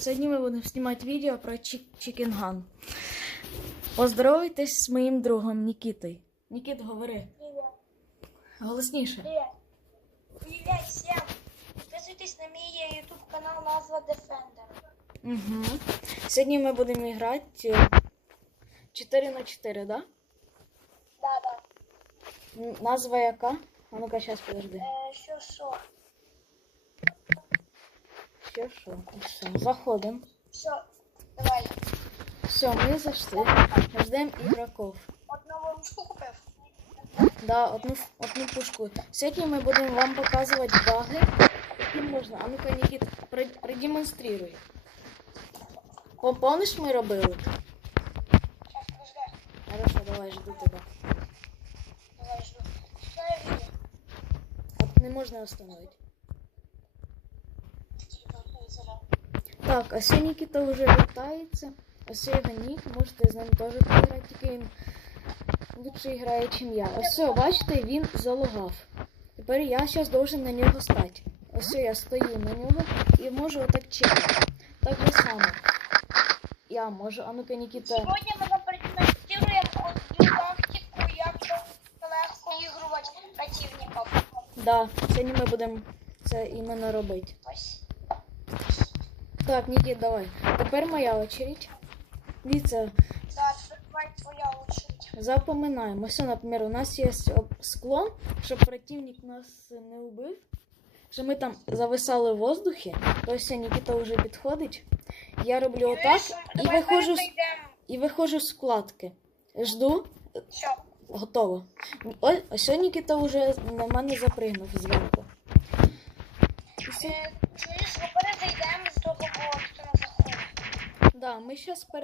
Сьогодні ми будемо знімати відео про Чікінган. Поздоровайтесь з моїм другом Нікітою. Нікіт, говори. Привет. Голосніше. Привет. Привет всем. Подписывайтесь на мой YouTube канал назва Defender. Угу. Сьогодні ми будемо грати 4 на 4, да? Да, да. Назва яка? А ну-ка, зараз подожди. Э, що що? Що? Все, заходимо. Все, давай. Все, ми зайшли. Ждемо ігроків. Одного ручку купив. Да, одну, одну пушку. Сьогодні ми будемо вам показувати баги, які можна. А ну-ка, Нікіт, про- продемонструй. Пом- Помниш, ми робили? Хорошо, давай, жду тебе. Давай, жду. От не можна остановити. Так, а сьогодні Нікіта вже вертається. Ось його нік, можете з ним теж пограти, тільки він лучше грає, ніж я. Ось все, бачите, він залогав. Тепер я зараз должен на нього стати. Ось я стою на нього і можу отак чекати. Так же само. Я можу, а ну-ка, Нікіта. Сегодня мы продемонстрируем одну тактику, як легко ігрувати противников. Да, сьогодні ми будемо це іменно робити. Ось. Так, Нікіт, давай. Тепер моя очередь. Дивіться, Да, давай твоя очередь. Запоминаємо. Ось, наприклад, у нас є склон, щоб противник нас не вбив. Що ми там зависали в воздухі, то ось Нікіта вже підходить. Я роблю отак і виходжу, з- і виходжу з складки. Жду, Все. готово. Ось, ось Нікіта вже на мене запригнув зверху. Все. Е, мы сейчас перезайдемо